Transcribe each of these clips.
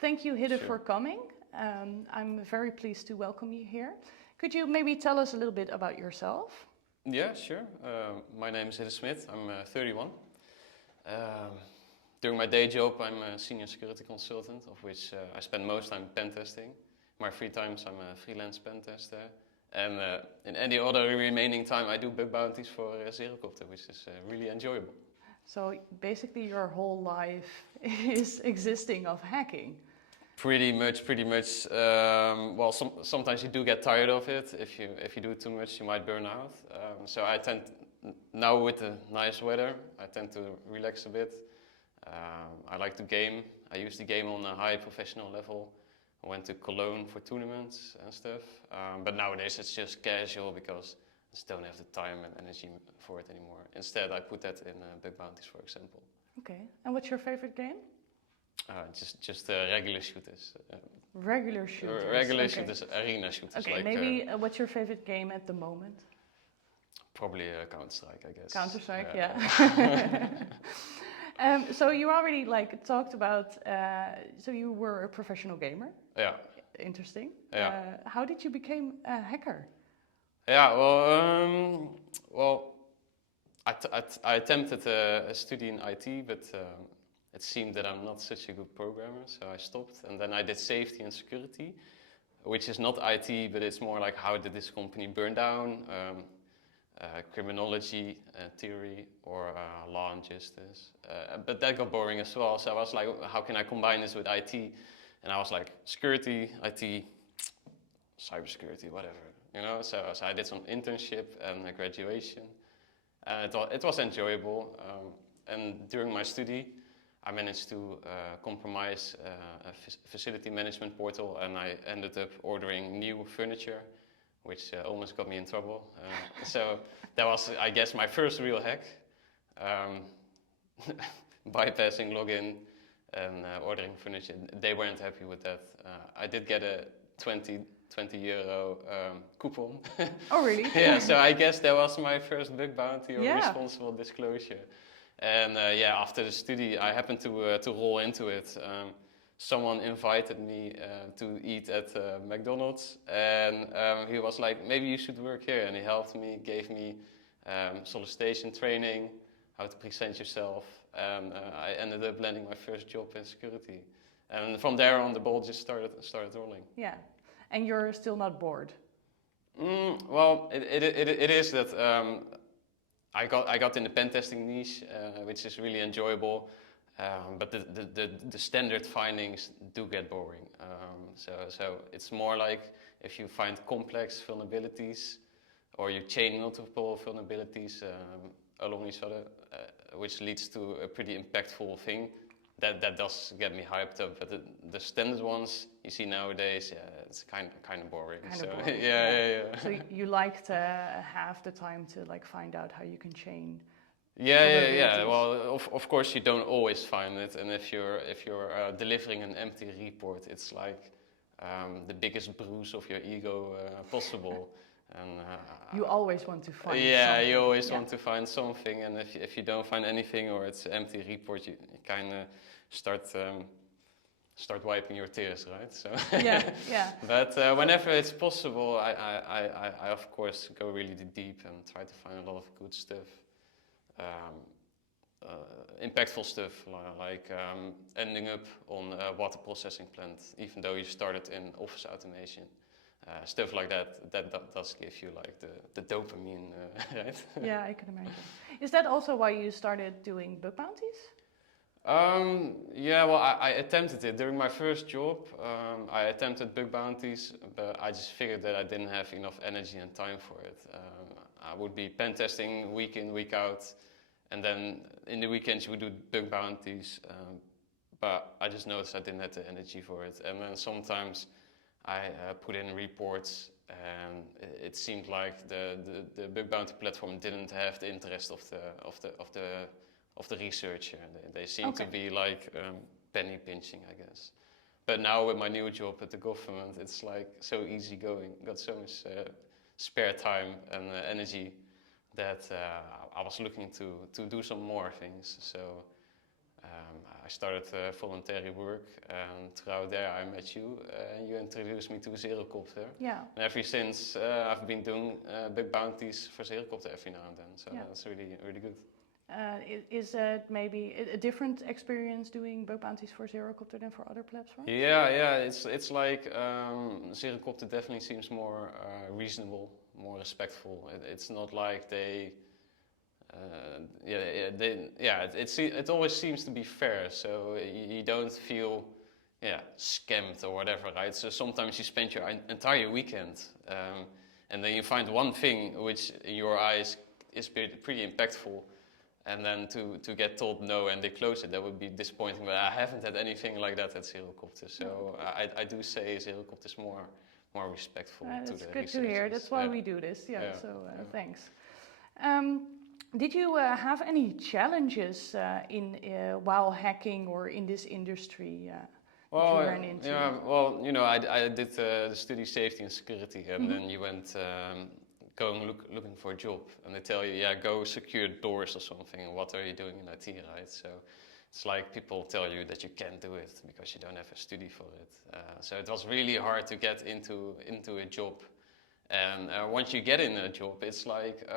Thank you, Hidde, Sure. for coming. I'm very pleased to welcome you here. Could you maybe tell us a little bit about yourself? Yeah, sure. My name is Hidde Smit. I'm 31. During my day job, I'm a senior security consultant, of which I spend most time pen testing. My free times, I'm a freelance pen tester. And in any other remaining time, I do bug bounties for Zerocopter, which is really enjoyable. So basically your whole life is existing of hacking. Pretty much. Well, sometimes you do get tired of it. If you do it too much, you might burn out. So I tend now with the nice weather, I tend to relax a bit. I like to game. I used to game on a high professional level. I went to Cologne for tournaments and stuff. But nowadays it's just casual because I just don't have the time and energy for it anymore. Instead, I put that in bug bounties, for example. Okay, and what's your favorite game? Just regular shooters. Regular shooters. Regular okay. shooters, arena shooters. Okay, like, maybe what's your favorite game at the moment? Probably Counter-Strike, I guess. Counter-Strike, yeah. So you already talked about, so you were a professional gamer. Yeah. Interesting. Yeah. How did you become a hacker? Yeah, well, I attempted a study in IT, but it seemed that I'm not such a good programmer, so I stopped. And then I did safety and security, which is not IT, but it's more like how did this company burn down, criminology theory, or law and justice. But that got boring as well, so I was like, how can I combine this with IT? And I was like, security, IT, cybersecurity, whatever. You know, so I did some internship and a graduation, and it was enjoyable. And during my study, I managed to compromise a facility management portal, and I ended up ordering new furniture, which almost got me in trouble. So that was, I guess, my first real hack, bypassing login and ordering furniture. They weren't happy with that. I did get a 20 euro coupon. Oh, really? Yeah, so I guess that was my first bug bounty or Yeah. responsible disclosure. And yeah, after the study, I happened to roll into it. Someone invited me to eat at McDonald's, and he was like, maybe you should work here. And he helped me, gave me solicitation training, how to present yourself, and I ended up landing my first job in security. And from there on, the ball just started rolling. Yeah, and you're still not bored? Well, it is that I got in the pen testing niche, which is really enjoyable, but the standard findings do get boring. So it's more like if you find complex vulnerabilities, or you chain multiple vulnerabilities along each other, which leads to a pretty impactful thing. That does get me hyped up, but the standard ones you see nowadays, yeah, it's kind of boring. Boring. Yeah. So you like to have the time to find out how you can chain. Yeah. Well, of course you don't always find it, and if you're delivering an empty report, it's like the biggest bruise of your ego possible. And you always want to find. Yeah, something. you always want to find something, and if you don't find anything or it's an empty report, you kind of start wiping your tears, right? So yeah. But whenever it's possible, I of course go really deep and try to find a lot of good stuff, impactful stuff, like ending up on a water processing plant, even though you started in office automation. Stuff like that does give you like the dopamine, right? Yeah, I can imagine. Is that also why you started doing bug bounties? Yeah, well, I attempted it. During my first job, I attempted bug bounties, but I just figured that I didn't have enough energy and time for it. I would be pen testing week in, week out, and then in the weekends you would do bug bounties, but I just noticed I didn't have the energy for it. And then sometimes I put in reports, and it seemed like the bug bounty platform didn't have the interest of the researcher. They seem to be like penny pinching, I guess. But now with my new job at the government, it's like so easy going. Got so much spare time and energy that I was looking to do some more things. So I started voluntary work, and throughout there I met you, and you introduced me to Zerocopter. Yeah. And ever since, I've been doing big bounties for Zerocopter every now and then, so Yeah. that's really, really good. Is it maybe a different experience doing bug bounties for Zerocopter than for other platforms? Yeah, it's like Zerocopter definitely seems more reasonable, more respectful. It's not like they, it always seems to be fair, so you don't feel, scammed or whatever, right? So sometimes you spend your entire weekend, and then you find one thing which in your eyes is pretty impactful. And then to get told no and they close it, that would be disappointing. But I haven't had anything like that at Zerocopter. So I do say Zerocopter is more respectful to That's the good to hear. researchers. That's why we do this. Yeah. Yeah, So yeah. thanks. Did you have any challenges while hacking or in this industry that you ran into? I did the study safety and security, and then you went looking for a job, and they tell you, go secure doors or something. And what are you doing in IT, right? So it's like people tell you that you can't do it because you don't have a study for it. So it was really hard to get into a job. And once you get in a job, it's like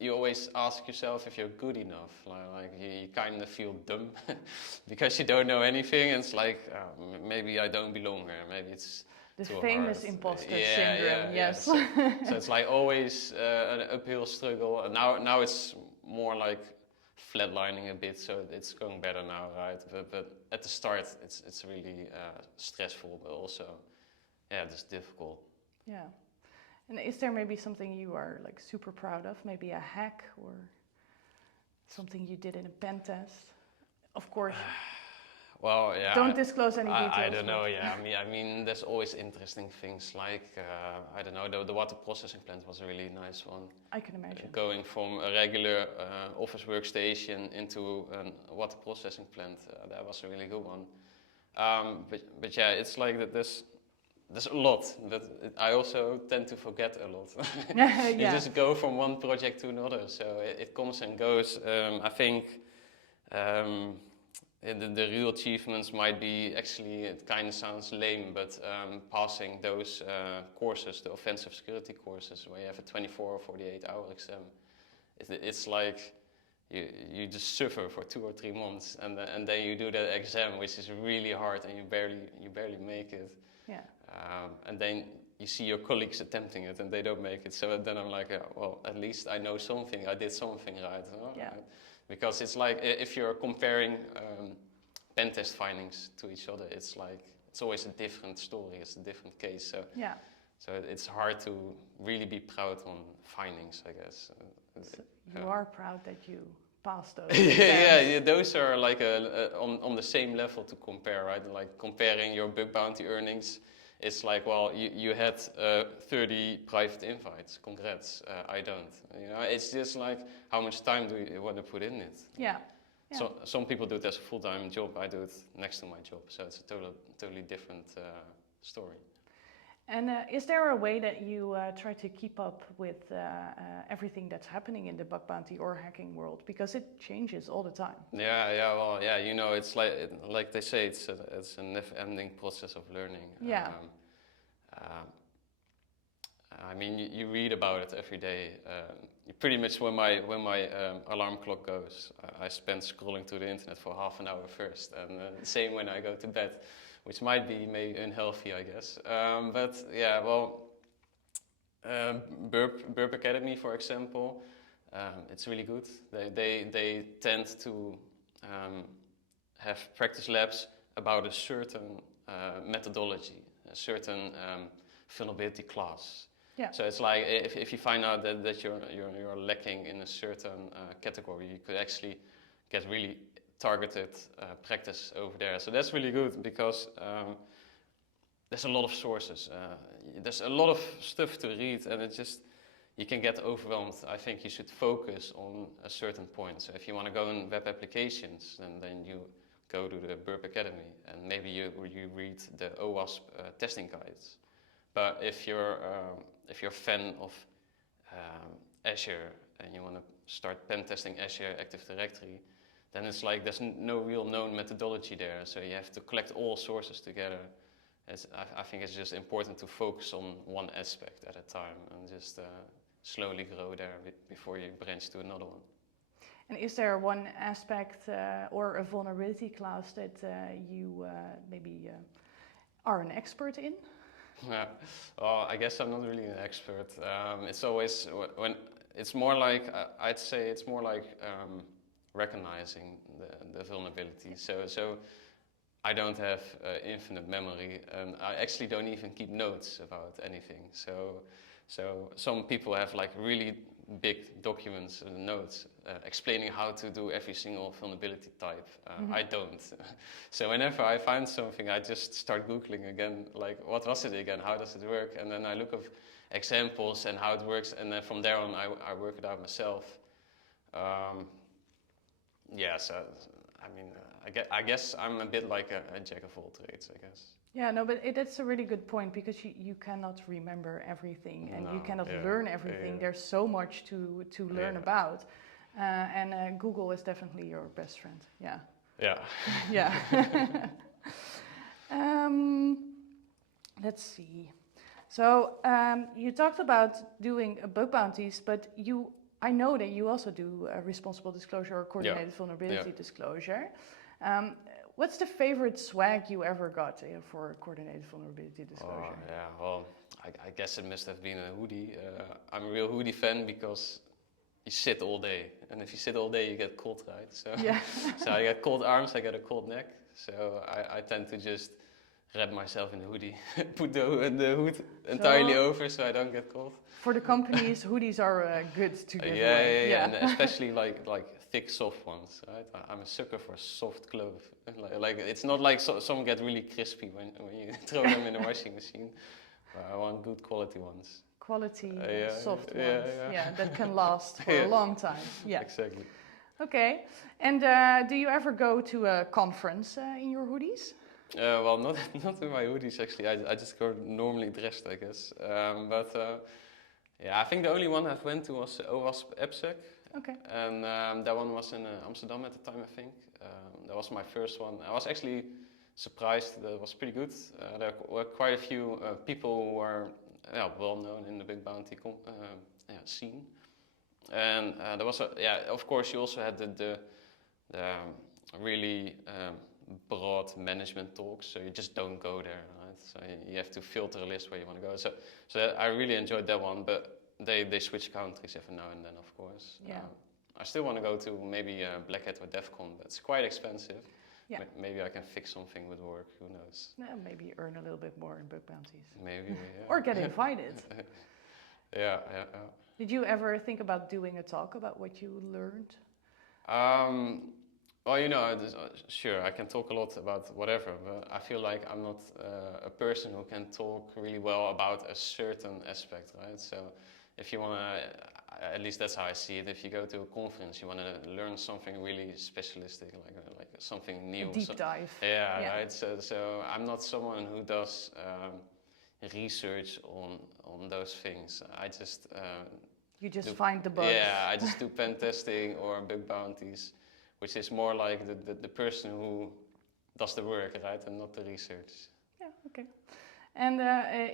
you always ask yourself if you're good enough. Like you kind of feel dumb because you don't know anything. And it's like maybe I don't belong here. Maybe it's the too famous hard. imposter syndrome. Yes. So it's like always an uphill struggle. And now it's more like flatlining a bit. So it's going better now, right? But at the start, it's really stressful, but also just difficult. Yeah. And is there maybe something you are like super proud of? Maybe a hack or something you did in a pen test? Of course. Well, yeah. Don't disclose any details. I don't know. Yeah, I mean, there's always interesting things like I don't know. The water processing plant was a really nice one. I can imagine. Going from a regular office workstation into a water processing plant, that was a really good one. But yeah, it's like that. There's a lot, but I also tend to forget a lot. You just go from one project to another, so it comes and goes. I think the real achievements might be, actually, it kind of sounds lame, but passing those courses, the offensive security courses, where you have a 24 or 48-hour exam. It's like you just suffer for 2 or 3 months, and then you do that exam, which is really hard, and you barely make it. Yeah. And then you see your colleagues attempting it and they don't make it. So then I'm like, well, at least I know something. I did something right. Yeah. Because it's like if you're comparing pen test findings to each other, it's like it's always a different story. It's a different case. So yeah. So it's hard to really be proud on findings, I guess. So you are proud that you passed those. yeah, those are like on the same level to compare, right? Like comparing your bug bounty earnings. It's like, well, you had 30 private invites. Congrats, I don't. You know, it's just like, how much time do you want to put in it? Yeah. So some people do it as a full-time job. I do it next to my job. So it's a totally different story. And is there a way that you try to keep up with everything that's happening in the bug bounty or hacking world? Because it changes all the time. Yeah, you know, it's like they say, it's a never-ending process of learning. Yeah. I mean, you read about it every day. Pretty much when my alarm clock goes, I spend scrolling through the internet for half an hour first, and same when I go to bed. Which might be maybe unhealthy, I guess. But yeah, well, Burp Academy, for example, it's really good. They tend to have practice labs about a certain methodology, a certain vulnerability class. Yeah. So it's like if you find out that you're lacking in a certain category, you could actually get really targeted practice over there. So that's really good because there's a lot of sources. There's a lot of stuff to read, and you can get overwhelmed. I think you should focus on a certain point. So if you want to go in web applications, then you go to the Burp Academy, and maybe you read the OWASP testing guides. But if you're a fan of Azure and you want to start pen testing Azure Active Directory, then it's like there's no real known methodology there. So you have to collect all sources together. I think it's just important to focus on one aspect at a time and just slowly grow there before you branch to another one. And is there one aspect or a vulnerability class that you maybe are an expert in? Yeah, well, I guess I'm not really an expert. It's always when it's more like I'd say it's more like recognizing the vulnerability. So I don't have infinite memory, and I actually don't even keep notes about anything. So some people have like really big documents and notes explaining how to do every single vulnerability type. I don't. So whenever I find something, I just start Googling again, like what was it again, how does it work? And then I look up examples and how it works, and then from there on I work it out myself. Yeah, so I mean, I guess I'm a bit like a jack of all trades, I guess. Yeah, no, but that's a really good point, because you cannot remember everything, and you cannot learn everything. There's so much to learn about, and Google is definitely your best friend. Yeah. Yeah. Yeah. Let's see. So you talked about doing bug bounties, but I know that you also do responsible disclosure or coordinated vulnerability disclosure. What's the favorite swag you ever got for coordinated vulnerability disclosure? Oh, yeah, well, I guess it must have been a hoodie. I'm a real hoodie fan because you sit all day. And if you sit all day, you get cold, right? So, so I get cold arms, I get a cold neck. So I tend to just wrap myself in a hoodie, put the hood entirely over so I don't get cold. For the companies, hoodies are good to give yeah, away. Yeah, and especially like thick, soft ones, right? I'm a sucker for soft clothes. Like it's not like some get really crispy when you throw them in the washing machine. I want good quality ones. Quality, soft ones. Yeah, that can last for a long time. Yeah, exactly. Okay, and do you ever go to a conference in your hoodies? Well, not in my hoodies actually. I just go normally dressed, I guess. Yeah, I think the only one I've went to was OWASP EPSEC. Okay. And that one was in Amsterdam at the time, I think. That was my first one. I was actually surprised that it was pretty good. There were quite a few people who were well known in the big bounty scene. And there was of course, you also had the really broad management talks, so you just don't go there, right? So you have to filter a list where you want to go. So I really enjoyed that one, but they switch countries every now and then, of course. Yeah. I still want to go to maybe Black Hat or DEF CON, but it's quite expensive. Yeah. Maybe I can fix something with work, who knows? Maybe earn a little bit more in bug bounties. Maybe, yeah. Or get invited. Yeah. Did you ever think about doing a talk about what you learned? Well, sure, I can talk a lot about whatever, but I feel like I'm not a person who can talk really well about a certain aspect, right? So if you want to, at least that's how I see it, if you go to a conference, you want to learn something really specialistic, like something new. A deep dive. Yeah, right? So I'm not someone who does research on those things. I just... you just find the bugs. Yeah, I just do pen testing or bug bounties, which is more like the person who does the work, right, and not the research. Yeah, okay. And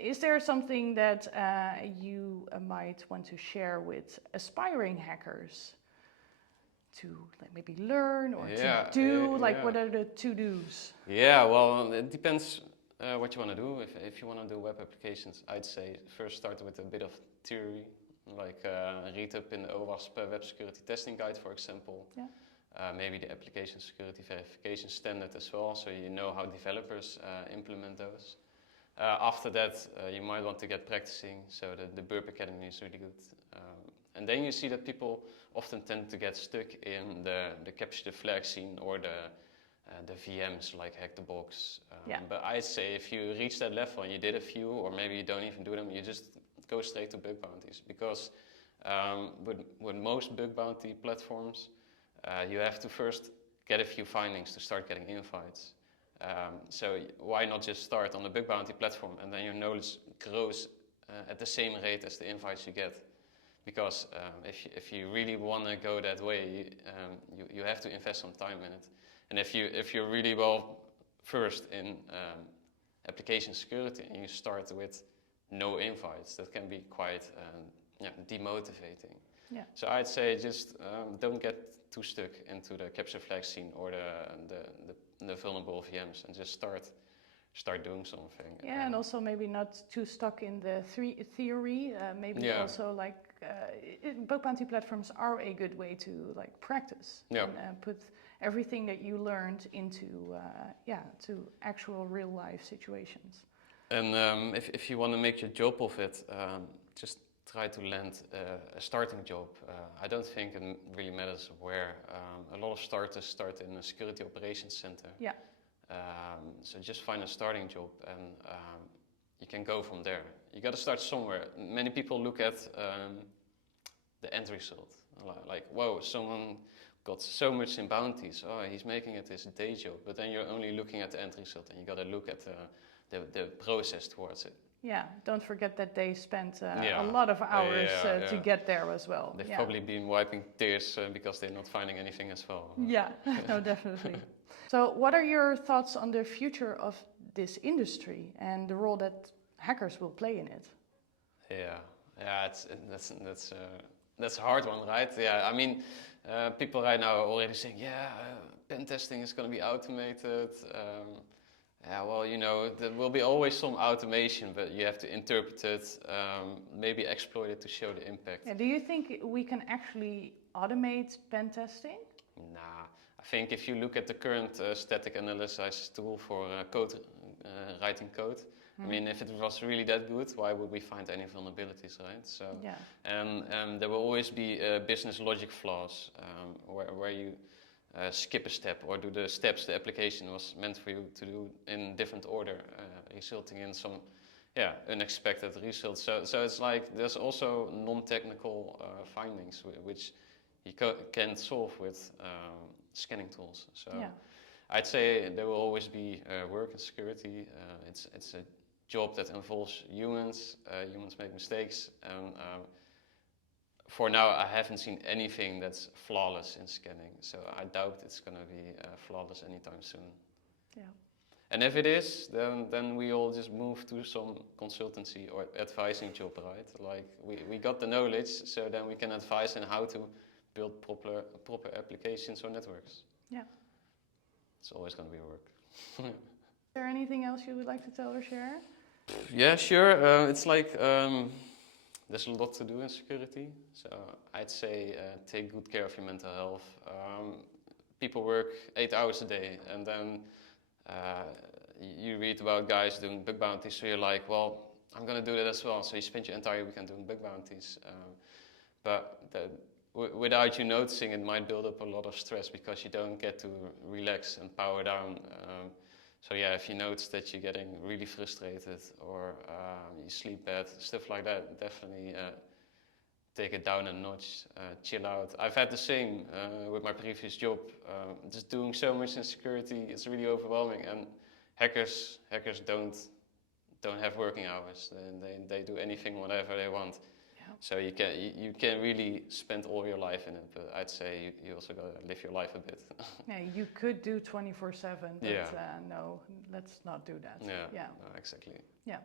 is there something that you might want to share with aspiring hackers to maybe learn or to do? What are the to-dos? Yeah, well, it depends what you want to do. If you want to do web applications, I'd say first start with a bit of theory, like read up in the OWASP Web Security Testing Guide, for example. Yeah. Maybe the application security verification standard as well, so you know how developers implement those. After that, you might want to get practicing, so the Burp Academy is really good. And then you see that people often tend to get stuck in the capture the flag scene or the VMs like Hack the Box. But I'd say if you reach that level and you did a few, or maybe you don't even do them, you just go straight to bug bounties. Because with most bug bounty platforms, you have to first get a few findings to start getting invites. So why not just start on the bug bounty platform and then your knowledge grows at the same rate as the invites you get? because if you really want to go that way, you have to invest some time in it. And if you're really well versed in application security and you start with no invites, that can be quite demotivating. Yeah. So I'd say just don't get too stuck into the capture flag scene or the vulnerable VMs, and just start doing something. Yeah, and also maybe not too stuck in the theory. Maybe also like bug bounty platforms are a good way to like practice and put everything that you learned into to actual real life situations. And if you want to make your job of it, just try to land a starting job. I don't think it really matters where. A lot of starters start in a security operations center. Yeah. So just find a starting job, and you can go from there. You got to start somewhere. Many people look at the end result, like, whoa, someone got so much in bounties. Oh, he's making it his day job. But then you're only looking at the end result, and you got to look at the process towards it. Yeah, don't forget that they spent a lot of hours to get there as well. They've probably been wiping tears because they're not finding anything as well. Yeah, no, definitely. So what are your thoughts on the future of this industry and the role that hackers will play in it? That's a hard one, right? Yeah, I mean, people right now are already saying, pen testing is going to be automated. Well, you know, there will be always some automation, but you have to interpret it, maybe exploit it to show the impact. Yeah, do you think we can actually automate pen testing? Nah, I think if you look at the current static analysis tool for writing code, I mean, if it was really that good, why would we find any vulnerabilities, right? So, and there will always be business logic flaws where you skip a step or do the steps the application was meant for you to do in different order, resulting in some unexpected results. So it's like there's also non-technical findings which you can solve with scanning tools. So I'd say there will always be work in security. It's a job that involves humans. Humans make mistakes, and for now, I haven't seen anything that's flawless in scanning, so I doubt it's going to be flawless anytime soon. Yeah. And if it is, then we all just move to some consultancy or advising job, right? Like we got the knowledge, so then we can advise on how to build proper applications or networks. Yeah. It's always going to be work. Is there anything else you would like to tell or share? Yeah, sure. It's like there's a lot to do in security, so I'd say take good care of your mental health. People work 8 hours a day, and then you read about guys doing bug bounties, so you're like, well, I'm going to do that as well. So you spend your entire weekend doing bug bounties. But without you noticing, it might build up a lot of stress because you don't get to relax and power down. So yeah, if you notice that you're getting really frustrated or you sleep bad, stuff like that, definitely take it down a notch, chill out. I've had the same with my previous job. Just doing so much in security, it's really overwhelming. And hackers don't have working hours. They do anything, whatever they want. So you can really spend all your life in it, but I'd say you also gotta live your life a bit. Yeah, you could do 24/7, but no, let's not do that. Yeah, no, exactly. Yeah.